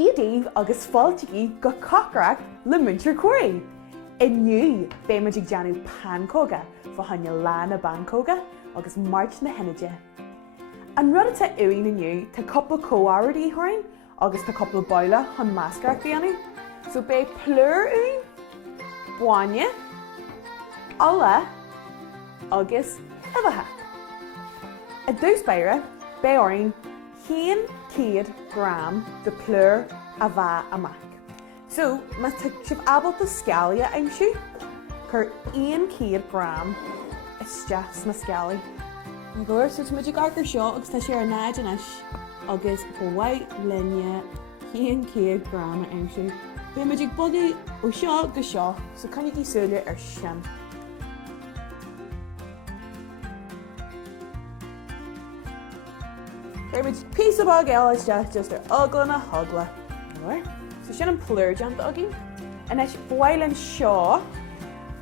Díadíomh agus fáiltíí go Cócaireacht le Corey. Inniu bé muid deanú pancóga fa hanne lána pancóga agus mart na henneide. An rud atá uí inniu tá coppla cóáirí thorainn agus tá coppla boile chun máscaach déanú. So bé plúr uí, buaine, alla agus ibatha. A dús beire, bé orainn 100 gram de plúr a bha amach. So, mas tu sib abal do scalia aimsiú, chur 100 gram isteach na scalia. An gúir, so muidir gargur seo agus tá sé ar náid inis agus bhhaid linne 100 gram aimsiú. Bé muidir bodaí ó seo go seo, so chunig í súile ar sin. Bé muidir pís of Gaeilge isteach just ar ogla na hogla. So sin an plúr deanta againn. Inis bhaileann seo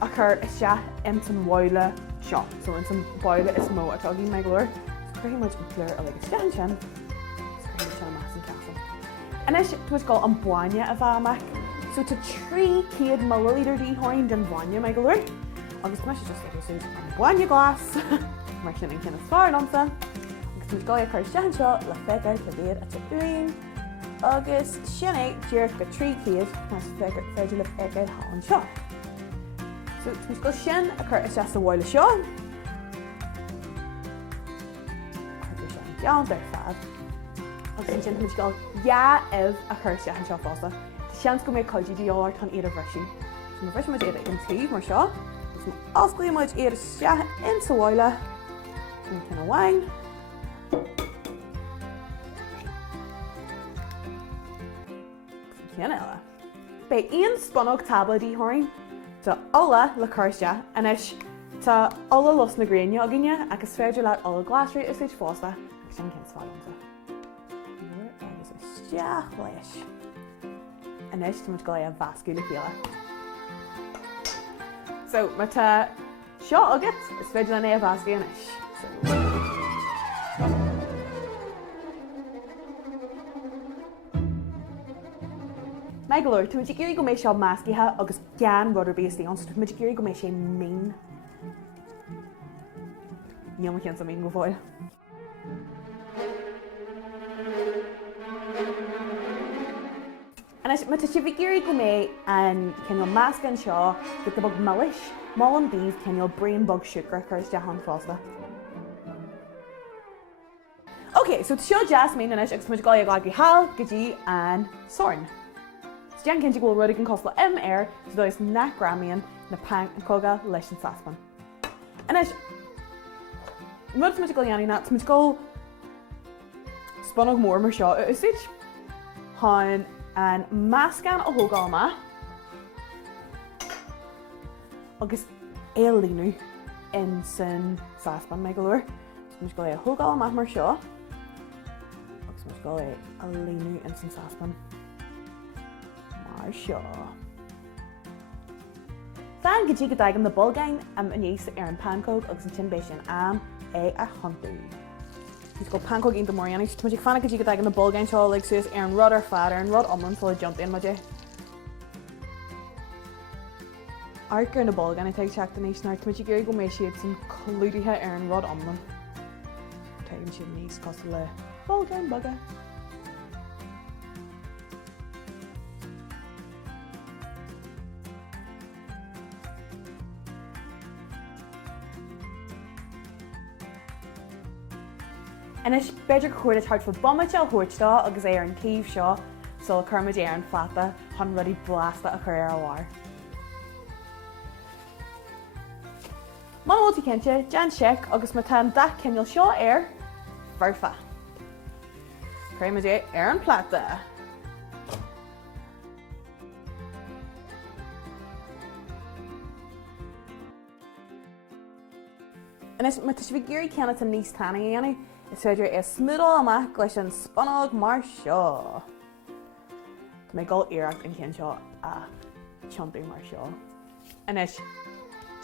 a chur isteach in san bhaile seo. So in san bhaile is mó atá againn me glóir. So chuirtí muid an plúr a le isteach an sin. So chuirtí sin amach an casam. Inis tuaid gáil an buaine a bha amach. So tá 300 milliliter dí thorainn den buaine me glóir. Agus tá sé just le sús an buaine glas. Mar sin an cinna sfar domsa. Agus tuaid gáil a chur isteach an seo le feicir le béad atá uainn. Agus sin é dearg go 300 mas féidir le feicir hálan seo. So tuaid gáil sin a chur isteach sa bhaile seo. Chuir sin deant ar fad. Agus sin tuaid gáil a chur isteach an seo fásta. Seans go méid coidí díolar tan iad a bhreisiú. So má bhreisiú muid iad an tíomh mar seo. Gus má osclaí muid iad isteach in sa bhaile. An cinna bhain. Cén eile. Bé aon spanóg tabla dí thorainn tá olla le chuirte inis tá olla los na gréine aginne agus féidir leat olla glasrí is éid fásta agus sin cin sfáilmsa. Agus isteach leis. Inis tá muid go le bhascú le chéile. So má tá seo agat is féidir le é a bhascú inis. Me glóir, tú muid géirí go méid seo máscaithe agus cean rud ar bíos daon, so tú muid géirí go méid sé mén. Níl mo cean sa mén go fáil. Anis, má tá si bhí géirí go méid an cinneal máscan seo go do bug millish, má an bíomh cinneal brain bug sugar chur isteach an fásta. Ok, so seo jasmine anis agus muid gáil a hal go dtí an sorn. Dean cinnte go rud an cosla air so dóis na gramíonn na pancóga leis an saspan. Inis mud muid go dhéanana na muid go spanóg mór mar seo úsáid tháin an máscan ó thógáilma agus éalíonú in san saspan me go leir. Muid go le thógáilma mar seo agus muid go le alíonú in san saspan. Sure. Fan go dtí go dtagam na bolgain am aníos ar an pancóg agus an tin béis an é a chuntú. Tus go pancóg on do mór anis, muidir fanna go dtí go dtagam na bolgain seo le suas ar an rud ar fad ar an rud omlan fáil jump in muide. Arcar na bolgain I teag teach the nation art muidir géir go méid siad san clúdaithe ar an rud omlan. Teagann siad níos cos le bolgain bugga. Inis beidir chuirde tart fa bommate a thuirtá agus é ar an cíomh seo so chumid ar an fata chun rudí blasta a chur ar bhhair. Má bhiltí cinnte, dean seic agus má tá da cinneal seo ar bharfa. Chréimid é ar an plata. Inis má tá si bhí géirí ceanna tá níos tanna dhéanana. Is féidir is smúdal amach leis an spanóg mar seo. Tá mé gáil iarracht an cin seo a tiontaí mar seo. Inis,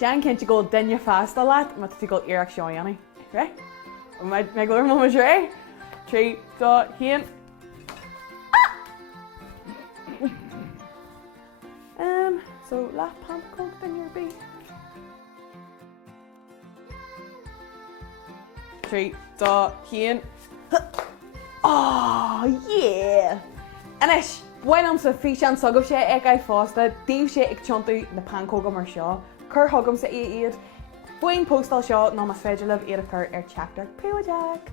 dean cinnte go duine fásta leat má tú go iarracht seo dhéanana. Ré? Me glóir mo ré? 3, 2, 1. So last pancake then your be. 3, 2, 1. Oh, yeah! Inis, buin am sa fi an sogam sé ag ai fásta, díobh sé ag tiontu na pancóga mar seo, cur thugam sa iad, buin postal seo ná mas féidir leh iad a chur ar teachtar Jack.